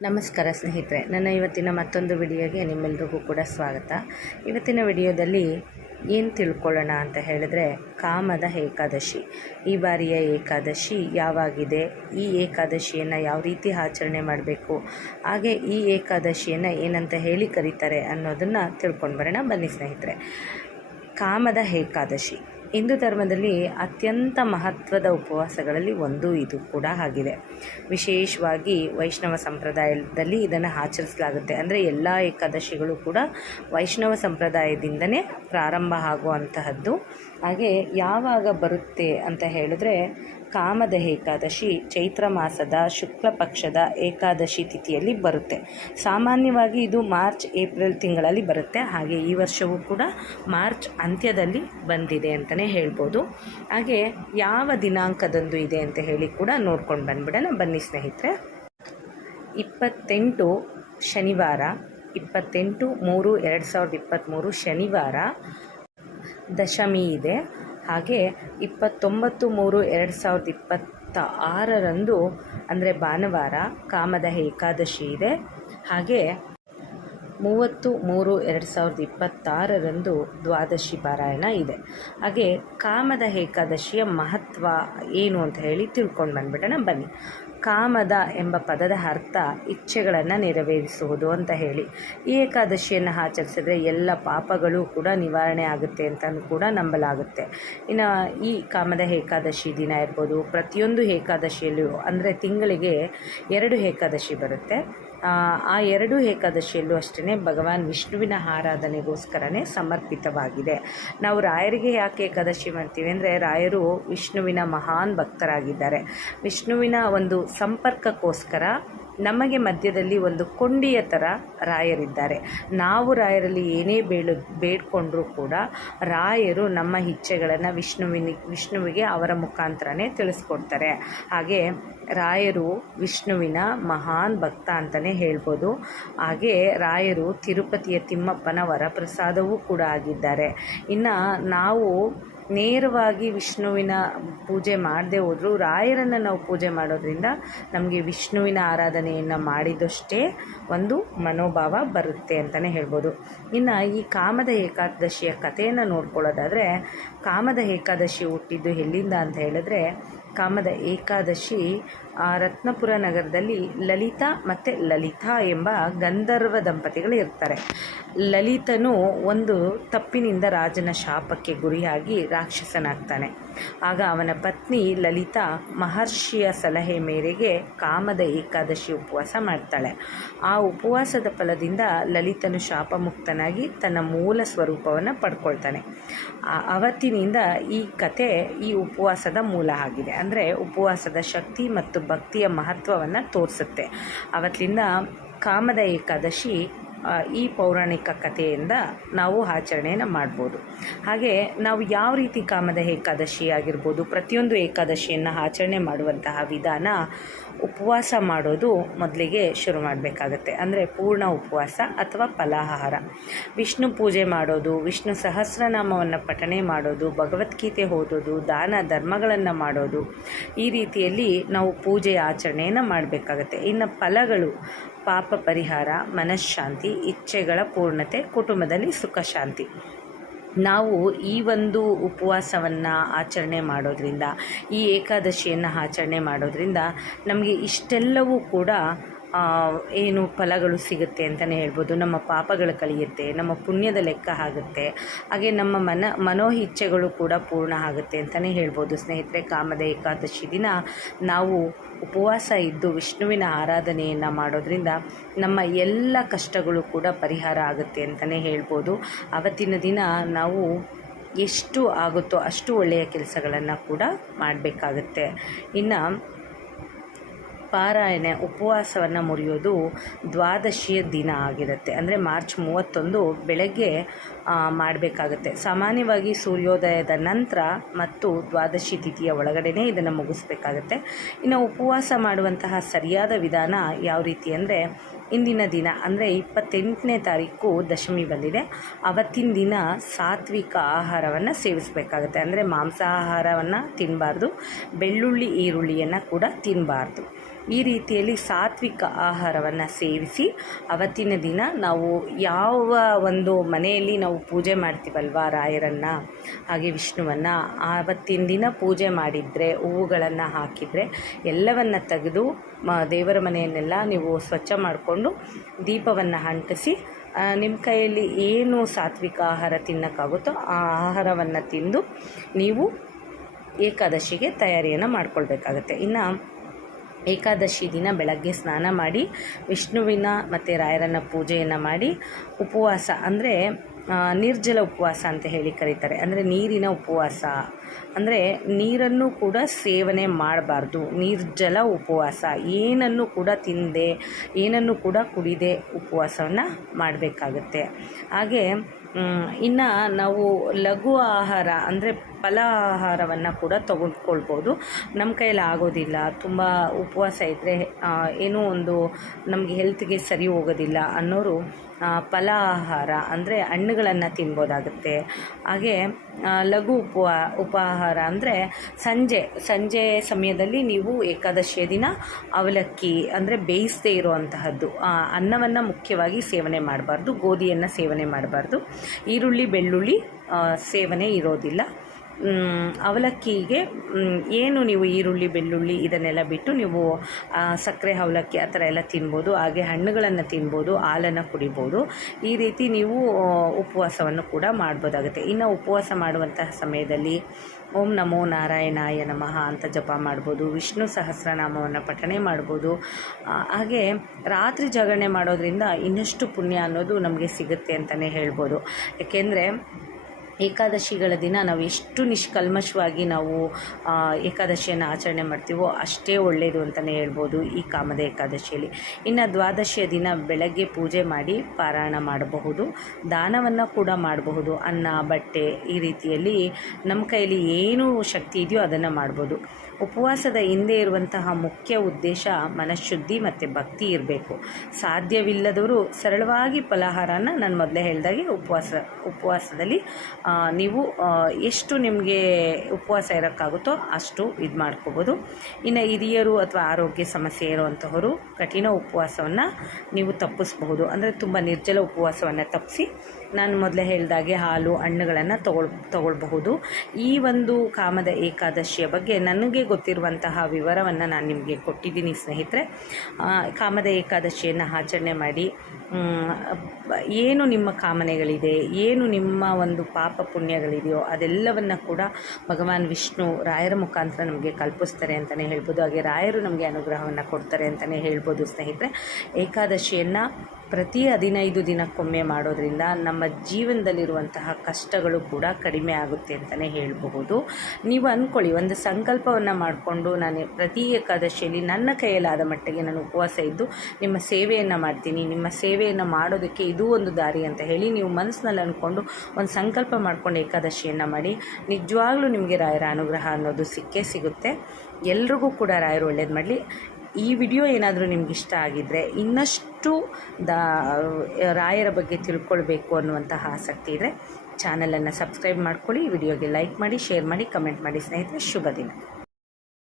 ನಮಸ್ಕಾರ ಸ್ನೇಹಿತರೆ, ನನ್ನ ಇವತ್ತಿನ ಮತ್ತೊಂದು ವಿಡಿಯೋಗೆ ನಿಮ್ಮೆಲ್ಲರಿಗೂ ಕೂಡ ಸ್ವಾಗತ. ಇವತ್ತಿನ ವಿಡಿಯೋದಲ್ಲಿ ಏನು ತಿಳ್ಕೊಳ್ಳೋಣ ಅಂತ ಹೇಳಿದ್ರೆ, ಕಾಮದ ಏಕಾದಶಿ. ಈ ಬಾರಿಯ ಏಕಾದಶಿ ಯಾವಾಗಿದೆ, ಈ ಏಕಾದಶಿಯನ್ನು ಯಾವ ರೀತಿ ಆಚರಣೆ ಮಾಡಬೇಕು, ಹಾಗೆ ಈ ಏಕಾದಶಿಯನ್ನು ಏನಂತ ಹೇಳಿ ಕರೀತಾರೆ ಅನ್ನೋದನ್ನು ತಿಳ್ಕೊಂಡು ಬರೋಣ. ಬನ್ನಿ ಸ್ನೇಹಿತರೆ. ಕಾಮದ ಏಕಾದಶಿ ಹಿಂದೂ ಧರ್ಮದಲ್ಲಿ ಅತ್ಯಂತ ಮಹತ್ವದ ಉಪವಾಸಗಳಲ್ಲಿ ಒಂದು ಇದು ಕೂಡ ಆಗಿದೆ. ವಿಶೇಷವಾಗಿ ವೈಷ್ಣವ ಸಂಪ್ರದಾಯದಲ್ಲಿ ಇದನ್ನು ಆಚರಿಸಲಾಗುತ್ತೆ. ಅಂದರೆ ಎಲ್ಲ ಏಕಾದಶಿಗಳು ಕೂಡ ವೈಷ್ಣವ ಸಂಪ್ರದಾಯದಿಂದನೇ ಪ್ರಾರಂಭ ಆಗುವಂತಹದ್ದು. ಹಾಗೆ ಯಾವಾಗ ಬರುತ್ತೆ ಅಂತ ಹೇಳಿದ್ರೆ, ಕಾಮದ ಏಕಾದಶಿ ಚೈತ್ರ ಮಾಸದ ಶುಕ್ಲ ಪಕ್ಷದ ಏಕಾದಶಿ ತಿಥಿಯಲ್ಲಿ ಬರುತ್ತೆ. ಸಾಮಾನ್ಯವಾಗಿ ಇದು ಮಾರ್ಚ್ ಏಪ್ರಿಲ್ ತಿಂಗಳಲ್ಲಿ ಬರುತ್ತೆ. ಹಾಗೆ ಈ ವರ್ಷವೂ ಕೂಡ ಮಾರ್ಚ್ ಅಂತ್ಯದಲ್ಲಿ ಬಂದಿದೆ ಅಂತಲೇ ಹೇಳ್ಬೋದು. ಹಾಗೆ ಯಾವ ದಿನಾಂಕದಂದು ಇದೆ ಅಂತ ಹೇಳಿ ಕೂಡ ನೋಡ್ಕೊಂಡು ಬಂದ್ಬಿಡೋಣ. ಬನ್ನಿ ಸ್ನೇಹಿತರೆ. 28 ಶನಿವಾರ, 28/3/2023 ಶನಿವಾರ ದಶಮಿ ಇದೆ. ಹಾಗೆ 29/3/2026 ಅಂದರೆ ಭಾನುವಾರ ಕಾಮದ ಏಕಾದಶಿ ಇದೆ. ಹಾಗೆ 30/3/2026 ದ್ವಾದಶಿ ಪಾರಾಯಣ ಇದೆ. ಹಾಗೆ ಕಾಮದ ಏಕಾದಶಿಯ ಮಹತ್ವ ಏನು ಅಂತ ಹೇಳಿ ತಿಳ್ಕೊಂಡು ಬಂದ್ಬಿಡೋಣ. ಬನ್ನಿ. ಕಾಮದ ಎಂಬ ಪದದ ಅರ್ಥ ಇಚ್ಛೆಗಳನ್ನು ನೆರವೇರಿಸುವುದು ಅಂತ ಹೇಳಿ. ಈ ಏಕಾದಶಿಯನ್ನು ಆಚರಿಸಿದ್ರೆ ಎಲ್ಲ ಪಾಪಗಳು ಕೂಡ ನಿವಾರಣೆ ಆಗುತ್ತೆ ಅಂತ ಕೂಡ ನಂಬಲಾಗುತ್ತೆ. ಇನ್ನು ಈ ಕಾಮದ ಏಕಾದಶಿ ದಿನ ಇರ್ಬೋದು, ಪ್ರತಿಯೊಂದು ಏಕಾದಶಿಯಲ್ಲೂ ಅಂದರೆ ತಿಂಗಳಿಗೆ 2 ಏಕಾದಶಿ ಬರುತ್ತೆ. ಆ 2 ಏಕಾದಶಿಯಲ್ಲೂ ಅಷ್ಟೇ ಭಗವಾನ್ ವಿಷ್ಣುವಿನ ಆರಾಧನೆಗೋಸ್ಕರನೇ ಸಮರ್ಪಿತವಾಗಿದೆ. ನಾವು ರಾಯರಿಗೆ ಯಾಕೆ ಏಕಾದಶಿ ಮಾಡ್ತೀವಿ ಅಂದರೆ, ರಾಯರು ವಿಷ್ಣುವಿನ ಮಹಾನ್ ಭಕ್ತರಾಗಿದ್ದಾರೆ. ವಿಷ್ಣುವಿನ ಒಂದು ಸಂಪರ್ಕಕ್ಕೋಸ್ಕರ ನಮಗೆ ಮಧ್ಯದಲ್ಲಿ ಒಂದು ಕೊಂಡಿಯ ಥರ ರಾಯರಿದ್ದಾರೆ. ನಾವು ರಾಯರಲ್ಲಿ ಏನೇ ಬೇಡ್ಕೊಂಡ್ರೂ ಕೂಡ ರಾಯರು ನಮ್ಮ ಇಚ್ಛೆಗಳನ್ನು ವಿಷ್ಣುವಿಗೆ ಅವರ ಮುಖಾಂತರನೇ ತಿಳಿಸ್ಕೊಡ್ತಾರೆ. ಹಾಗೆ ರಾಯರು ವಿಷ್ಣುವಿನ ಮಹಾನ್ ಭಕ್ತ ಅಂತಲೇ ಹೇಳ್ಬೋದು. ಹಾಗೆ ರಾಯರು ತಿರುಪತಿಯ ತಿಮ್ಮಪ್ಪನ ವರಪ್ರಸಾದವೂ ಕೂಡ ಆಗಿದ್ದಾರೆ. ಇನ್ನು ನಾವು ನೇರವಾಗಿ ವಿಷ್ಣುವಿನ ಪೂಜೆ ಮಾಡದೆ ಹೋದರೂ ರಾಯರನ್ನು ನಾವು ಪೂಜೆ ಮಾಡೋದ್ರಿಂದ ನಮಗೆ ವಿಷ್ಣುವಿನ ಆರಾಧನೆಯನ್ನು ಮಾಡಿದಷ್ಟೇ ಒಂದು ಮನೋಭಾವ ಬರುತ್ತೆ ಅಂತಲೇ ಹೇಳ್ಬೋದು. ಇನ್ನು ಈ ಕಾಮದ ಏಕಾದಶಿಯ ಕಥೆಯನ್ನು ನೋಡ್ಕೊಳ್ಳೋದಾದರೆ, ಕಾಮದ ಏಕಾದಶಿ ಹುಟ್ಟಿದ್ದು ಎಲ್ಲಿಂದ ಅಂತ ಹೇಳಿದ್ರೆ, ಕಾಮದ ಏಕಾದಶಿ ರತ್ನಪುರ ನಗರದಲ್ಲಿ ಲಲಿತಾ ಮತ್ತು ಲಲಿತಾ ಎಂಬ ಗಂಧರ್ವ ದಂಪತಿಗಳು ಇರ್ತಾರೆ. ಲಲಿತನು ಒಂದು ತಪ್ಪಿನಿಂದ ರಾಜನ ಶಾಪಕ್ಕೆ ಗುರಿಯಾಗಿ ರಾಕ್ಷಸನಾಗ್ತಾನೆ. ಆಗ ಅವನ ಪತ್ನಿ ಲಲಿತಾ ಮಹರ್ಷಿಯ ಸಲಹೆ ಮೇರೆಗೆ ಕಾಮದ ಏಕಾದಶಿ ಉಪವಾಸ ಮಾಡ್ತಾಳೆ. ಆ ಉಪವಾಸದ ಫಲದಿಂದ ಲಲಿತನು ಶಾಪಮುಕ್ತನಾಗಿ ತನ್ನ ಮೂಲ ಸ್ವರೂಪವನ್ನು ಪಡ್ಕೊಳ್ತಾನೆ. ಅವತ್ತಿನಿಂದ ಈ ಕತೆ ಈ ಉಪವಾಸದ ಮೂಲ ಆಗಿದೆ. ಅಂದರೆ ಉಪವಾಸದ ಶಕ್ತಿ ಮತ್ತು ಭಕ್ತಿಯ ಮಹತ್ವವನ್ನು ತೋರಿಸುತ್ತೆ. ಅವತ್ತಿನಿಂದ ಕಾಮದ ಏಕಾದಶಿ ಈ ಪೌರಾಣಿಕ ಕಥೆಯಿಂದ ನಾವು ಆಚರಣೆಯನ್ನು ಮಾಡ್ಬೋದು. ಹಾಗೆ ನಾವು ಯಾವ ರೀತಿ ಕಾಮದ ಏಕಾದಶಿ ಆಗಿರ್ಬೋದು, ಪ್ರತಿಯೊಂದು ಏಕಾದಶಿಯನ್ನು ಆಚರಣೆ ಮಾಡುವಂತಹ ವಿಧಾನ, ಉಪವಾಸ ಮಾಡೋದು ಮೊದಲಿಗೆ ಶುರು ಮಾಡಬೇಕಾಗತ್ತೆ. ಅಂದರೆ ಪೂರ್ಣ ಉಪವಾಸ ಅಥವಾ ಫಲಾಹಾರ, ವಿಷ್ಣು ಪೂಜೆ ಮಾಡೋದು, ವಿಷ್ಣು ಸಹಸ್ರನಾಮವನ್ನು ಪಠನೆ ಮಾಡೋದು, ಭಗವದ್ಗೀತೆ ಓದೋದು, ದಾನ ಧರ್ಮಗಳನ್ನು ಮಾಡೋದು, ಈ ರೀತಿಯಲ್ಲಿ ನಾವು ಪೂಜೆಯ ಆಚರಣೆಯನ್ನು ಮಾಡಬೇಕಾಗತ್ತೆ. ಇನ್ನು ಫಲಗಳು ಪಾಪ ಪರಿಹಾರ, ಮನಃಶಾಂತಿ, ಇಚ್ಛೆಗಳ ಪೂರ್ಣತೆ, ಕುಟುಂಬದಲ್ಲಿ ಸುಖ ಶಾಂತಿ. ನಾವು ಈ ಒಂದು ಉಪವಾಸವನ್ನು ಆಚರಣೆ ಮಾಡೋದ್ರಿಂದ, ಈ ಏಕಾದಶಿಯನ್ನು ಆಚರಣೆ ಮಾಡೋದ್ರಿಂದ ನಮಗೆ ಇಷ್ಟೆಲ್ಲವೂ ಕೂಡ ಏನು ಫಲಗಳು ಸಿಗುತ್ತೆ ಅಂತಲೇ ಹೇಳ್ಬೋದು. ನಮ್ಮ ಪಾಪಗಳು ಕಳೆಯುತ್ತೆ, ನಮ್ಮ ಪುಣ್ಯದ ಲೆಕ್ಕ ಆಗುತ್ತೆ. ಹಾಗೆ ನಮ್ಮ ಮನೋ ಇಚ್ಛೆಗಳು ಕೂಡ ಪೂರ್ಣ ಆಗುತ್ತೆ ಅಂತಲೇ ಹೇಳ್ಬೋದು. ಸ್ನೇಹಿತರೆ, ಕಾಮದ ಏಕಾದಶಿ ದಿನ ನಾವು ಉಪವಾಸ ಇದ್ದು ವಿಷ್ಣುವಿನ ಆರಾಧನೆಯನ್ನು ಮಾಡೋದ್ರಿಂದ ನಮ್ಮ ಎಲ್ಲ ಕಷ್ಟಗಳು ಕೂಡ ಪರಿಹಾರ ಆಗುತ್ತೆ ಅಂತಲೇ ಹೇಳ್ಬೋದು. ಅವತ್ತಿನ ದಿನ ನಾವು ಎಷ್ಟು ಆಗುತ್ತೋ ಅಷ್ಟು ಒಳ್ಳೆಯ ಕೆಲಸಗಳನ್ನು ಕೂಡ ಮಾಡಬೇಕಾಗತ್ತೆ. ಇನ್ನು ಪಾರಾಯಣ ಉಪವಾಸವನ್ನು ಮುರಿಯೋದು ದ್ವಾದಶಿಯ ದಿನ ಆಗಿರುತ್ತೆ. ಅಂದರೆ ಮಾರ್ಚ್ 31 ಬೆಳಗ್ಗೆ ಮಾಡಬೇಕಾಗುತ್ತೆ. ಸಾಮಾನ್ಯವಾಗಿ ಸೂರ್ಯೋದಯದ ನಂತರ ಮತ್ತು ದ್ವಾದಶಿ ತಿಥಿಯ ಒಳಗಡೆನೇ ಇದನ್ನು ಮುಗಿಸ್ಬೇಕಾಗತ್ತೆ. ಇನ್ನು ಉಪವಾಸ ಮಾಡುವಂತಹ ಸರಿಯಾದ ವಿಧಾನ ಯಾವ ರೀತಿ ಅಂದರೆ, ಇಂದಿನ ದಿನ ಅಂದರೆ 28ನೇ ತಾರೀಕು ದಶಮಿ ಬಂದಿದೆ. ಅವತ್ತಿನ ದಿನ ಸಾತ್ವಿಕ ಆಹಾರವನ್ನು ಸೇವಿಸಬೇಕಾಗುತ್ತೆ. ಅಂದರೆ ಮಾಂಸಾಹಾರವನ್ನು ತಿನ್ನಬಾರ್ದು, ಬೆಳ್ಳುಳ್ಳಿ ಈರುಳ್ಳಿಯನ್ನು ಕೂಡ ತಿನ್ನಬಾರ್ದು. ಈ ರೀತಿಯಲ್ಲಿ ಸಾತ್ವಿಕ ಆಹಾರವನ್ನು ಸೇವಿಸಿ ಅವತ್ತಿನ ದಿನ ನಾವು ಯಾವ ಒಂದು ಮನೆಯಲ್ಲಿ ನಾವು ಪೂಜೆ ಮಾಡ್ತೀವಲ್ವ ರಾಯರನ್ನು ಹಾಗೆ ವಿಷ್ಣುವನ್ನು, ಆವತ್ತಿನ ದಿನ ಪೂಜೆ ಮಾಡಿದರೆ, ಹೂವುಗಳನ್ನು ಹಾಕಿದರೆ ಎಲ್ಲವನ್ನು ತೆಗೆದು ದೇವರ ಮನೆಯನ್ನೆಲ್ಲ ನೀವು ಸ್ವಚ್ಛ ಮಾಡಿಕೊಂಡು ದೀಪವನ್ನು ಅಂಟಿಸಿ ನಿಮ್ಮ ಕೈಯಲ್ಲಿ ಏನು ಸಾತ್ವಿಕ ಆಹಾರ ತಿನ್ನೋಕ್ಕಾಗುತ್ತೋ ಆ ಆಹಾರವನ್ನು ತಿಂದು ನೀವು ಏಕಾದಶಿಗೆ ತಯಾರಿಯನ್ನು ಮಾಡ್ಕೊಳ್ಬೇಕಾಗತ್ತೆ. ಇನ್ನು ಏಕಾದಶಿ ದಿನ ಬೆಳಗ್ಗೆ ಸ್ನಾನ ಮಾಡಿ ವಿಷ್ಣುವಿನ ಮತ್ತು ರಾಯರನ್ನ ಪೂಜೆಯನ್ನು ಮಾಡಿ ಉಪವಾಸ ಅಂದರೆ ನಿರ್ಜಲ ಉಪವಾಸ ಅಂತ ಹೇಳಿ ಕರೀತಾರೆ. ಅಂದರೆ ನೀರಿನ ಉಪವಾಸ ಅಂದರೆ ನೀರನ್ನು ಕೂಡ ಸೇವನೆ ಮಾಡಬಾರ್ದು. ನಿರ್ಜಲ ಉಪವಾಸ, ಏನನ್ನು ಕೂಡ ತಿನ್ನದೆ ಏನನ್ನು ಕೂಡ ಕುಡಿದೆ ಉಪವಾಸವನ್ನು ಮಾಡಬೇಕಾಗತ್ತೆ. ಹಾಗೆ ಇನ್ನು ನಾವು ಲಘು ಆಹಾರ ಅಂದರೆ ಫಲಾಹಾರವನ್ನು ಕೂಡ ತೆಗೆದುಕೊಳ್ಬೋದು. ನಮ್ಮ ಕೈಯಲ್ಲಿ ಆಗೋದಿಲ್ಲ, ತುಂಬ ಉಪವಾಸ ಇದ್ದರೆ ಏನೋ ಒಂದು ನಮಗೆ ಹೆಲ್ತ್ಗೆ ಸರಿ ಹೋಗೋದಿಲ್ಲ ಅನ್ನೋರು ಫಲಾಹಾರ ಅಂದರೆ ಹಣ್ಣುಗಳನ್ನು ತಿನ್ಬೋದಾಗುತ್ತೆ. ಹಾಗೆ ಲಘು ಉಪಹಾರ ಅಂದರೆ ಸಂಜೆ ಸಮಯದಲ್ಲಿ ನೀವು ಏಕಾದಶಿಯ ದಿನ ಅವಲಕ್ಕಿ ಅಂದರೆ ಬೇಯಿಸದೇ ಇರುವಂತಹದ್ದು, ಅನ್ನವನ್ನು ಮುಖ್ಯವಾಗಿ ಸೇವನೆ ಮಾಡಬಾರ್ದು, ಗೋಧಿಯನ್ನು ಸೇವನೆ ಮಾಡಬಾರ್ದು, ಈರುಳ್ಳಿ ಬೆಳ್ಳುಳ್ಳಿ ಸೇವನೆ ಇರೋದಿಲ್ಲ. ಅವಲಕ್ಕಿಗೆ ಏನು ನೀವು ಈರುಳ್ಳಿ ಬೆಳ್ಳುಳ್ಳಿ ಇದನ್ನೆಲ್ಲ ಬಿಟ್ಟು ನೀವು ಸಕ್ಕರೆ ಅವಲಕ್ಕಿ ಆ ಥರ ಎಲ್ಲ ತಿನ್ಬೋದು. ಹಾಗೆ ಹಣ್ಣುಗಳನ್ನು ತಿನ್ಬೋದು, ಹಾಲನ್ನು ಕುಡಿಬೋದು. ಈ ರೀತಿ ನೀವು ಉಪವಾಸವನ್ನು ಕೂಡ ಮಾಡ್ಬೋದಾಗುತ್ತೆ. ಇನ್ನು ಉಪವಾಸ ಮಾಡುವಂತಹ ಸಮಯದಲ್ಲಿ ಓಂ ನಮೋ ನಾರಾಯಣಾಯ ನಮಃ ಅಂತ ಜಪ ಮಾಡ್ಬೋದು, ವಿಷ್ಣು ಸಹಸ್ರನಾಮವನ್ನು ಪಠಣೆ ಮಾಡ್ಬೋದು. ಹಾಗೆ ರಾತ್ರಿ ಜಾಗರಣೆ ಮಾಡೋದ್ರಿಂದ ಇನ್ನಷ್ಟು ಪುಣ್ಯ ಅನ್ನೋದು ನಮಗೆ ಸಿಗುತ್ತೆ ಅಂತಲೇ ಹೇಳ್ಬೋದು. ಏಕೆಂದರೆ ಏಕಾದಶಿಗಳ ದಿನ ನಾವು ಎಷ್ಟು ನಿಷ್ಕಲ್ಮಶವಾಗಿ ನಾವು ಏಕಾದಶಿಯನ್ನು ಆಚರಣೆ ಮಾಡ್ತೀವೋ ಅಷ್ಟೇ ಒಳ್ಳೆಯದು ಅಂತಲೇ ಹೇಳ್ಬೋದು ಈ ಕಾಮದ ಏಕಾದಶಿಯಲ್ಲಿ. ಇನ್ನು ದ್ವಾದಶಿಯ ದಿನ ಬೆಳಗ್ಗೆ ಪೂಜೆ ಮಾಡಿ ಪಾರಾಯಣ ಮಾಡಬಹುದು, ದಾನವನ್ನು ಕೂಡ ಮಾಡಬಹುದು. ಅನ್ನ ಬಟ್ಟೆ ಈ ರೀತಿಯಲ್ಲಿ ನಮ್ಮ ಕೈಯಲ್ಲಿ ಏನು ಶಕ್ತಿ ಇದೆಯೋ ಅದನ್ನು ಮಾಡ್ಬೋದು. ಉಪವಾಸದ ಹಿಂದೆ ಇರುವಂತಹ ಮುಖ್ಯ ಉದ್ದೇಶ ಮನಃಶುದ್ಧಿ ಮತ್ತು ಭಕ್ತಿ ಇರಬೇಕು. ಸಾಧ್ಯವಿಲ್ಲದವರು ಸರಳವಾಗಿ ಫಲಾಹಾರನ ನಾನು ಮೊದಲೇ ಹೇಳಿದಾಗೆ ಉಪವಾಸದಲ್ಲಿ ನೀವು ಎಷ್ಟು ನಿಮಗೆ ಉಪವಾಸ ಇರೋಕ್ಕಾಗುತ್ತೋ ಅಷ್ಟು ಇದು ಮಾಡ್ಕೋಬೋದು. ಇನ್ನು ಹಿರಿಯರು ಅಥವಾ ಆರೋಗ್ಯ ಸಮಸ್ಯೆ ಇರುವಂತಹವರು ಕಠಿಣ ಉಪವಾಸವನ್ನು ನೀವು ತಪ್ಪಿಸಬಹುದು. ಅಂದರೆ ತುಂಬ ನಿರ್ಜಲ ಉಪವಾಸವನ್ನು ತಪ್ಪಿಸಿ ನಾನು ಮೊದಲೇ ಹೇಳಿದಾಗೆ ಹಾಲು ಹಣ್ಣುಗಳನ್ನು ತಗೊಳ್ಬಹುದು. ಈ ಒಂದು ಕಾಮದ ಏಕಾದಶಿಯ ಬಗ್ಗೆ ನನಗೆ ಗೊತ್ತಿರುವಂತಹ ವಿವರವನ್ನು ನಾನು ನಿಮಗೆ ಕೊಟ್ಟಿದ್ದೀನಿ ಸ್ನೇಹಿತರೆ. ಕಾಮದ ಏಕಾದಶಿಯನ್ನು ಆಚರಣೆ ಮಾಡಿ ಏನು ನಿಮ್ಮ ಕಾಮನೆಗಳಿದೆ, ಏನು ನಿಮ್ಮ ಒಂದು ಪಾಪ ಪುಣ್ಯಗಳಿದೆಯೋ ಅದೆಲ್ಲವನ್ನು ಕೂಡ ಭಗವಾನ್ ವಿಷ್ಣು ರಾಯರ ಮುಖಾಂತರ ನಮಗೆ ಕಲ್ಪಿಸ್ತಾರೆ ಅಂತಲೇ ಹೇಳ್ಬೋದು. ಹಾಗೆ ರಾಯರು ನಮಗೆ ಅನುಗ್ರಹವನ್ನು ಕೊಡ್ತಾರೆ ಅಂತಲೇ ಹೇಳ್ಬೋದು ಸ್ನೇಹಿತರೆ. ಏಕಾದಶಿಯನ್ನು ಪ್ರತಿ 15 ದಿನಕ್ಕೊಮ್ಮೆ ಮಾಡೋದ್ರಿಂದ ನಮ್ಮ ಜೀವನದಲ್ಲಿರುವಂತಹ ಕಷ್ಟಗಳು ಕೂಡ ಕಡಿಮೆ ಆಗುತ್ತೆ ಅಂತಲೇ ಹೇಳಬಹುದು. ನೀವು ಅಂದ್ಕೊಳ್ಳಿ, ಒಂದು ಸಂಕಲ್ಪವನ್ನು ಮಾಡಿಕೊಂಡು ನಾನು ಪ್ರತಿ ಏಕಾದಶಿಯಲ್ಲಿ ನನ್ನ ಕೈಯಲ್ಲಾದ ಮಟ್ಟಿಗೆ ನಾನು ಉಪವಾಸ ಇದ್ದು ನಿಮ್ಮ ಸೇವೆಯನ್ನು ಮಾಡ್ತೀನಿ, ನಿಮ್ಮ ಸೇವೆಯನ್ನು ಮಾಡೋದಕ್ಕೆ ಇದು ಒಂದು ದಾರಿ ಅಂತ ಹೇಳಿ ನೀವು ಮನಸ್ಸಿನಲ್ಲಿ ಅಂದ್ಕೊಂಡು ಒಂದು ಸಂಕಲ್ಪ ಮಾಡ್ಕೊಂಡು ಏಕಾದಶಿಯನ್ನು ಮಾಡಿ. ನಿಜವಾಗ್ಲೂ ನಿಮಗೆ ರಾಯರ ಅನುಗ್ರಹ ಅನ್ನೋದು ಸಿಕ್ಕೇ ಸಿಗುತ್ತೆ. ಎಲ್ರಿಗೂ ಕೂಡ ರಾಯರು ಒಳ್ಳೇದು ಮಾಡಲಿ. ಈ ವಿಡಿಯೋ ಏನಾದರೂ ನಿಮ್ಗೆ ಇಷ್ಟ ಆಗಿದ್ದರೆ ಇನ್ನಷ್ಟು ರಾಯರ ಬಗ್ಗೆ ತಿಳ್ಕೊಳ್ಬೇಕು ಅನ್ನುವಂತಹ ಆಸಕ್ತಿ ಇದ್ದರೆ ಚಾನಲನ್ನು ಸಬ್ಸ್ಕ್ರೈಬ್ ಮಾಡ್ಕೊಳ್ಳಿ, ವಿಡಿಯೋಗೆ ಲೈಕ್ ಮಾಡಿ, ಶೇರ್ ಮಾಡಿ, ಕಮೆಂಟ್ ಮಾಡಿ ಸ್ನೇಹಿತರೆ. ಶುಭ ದಿನ.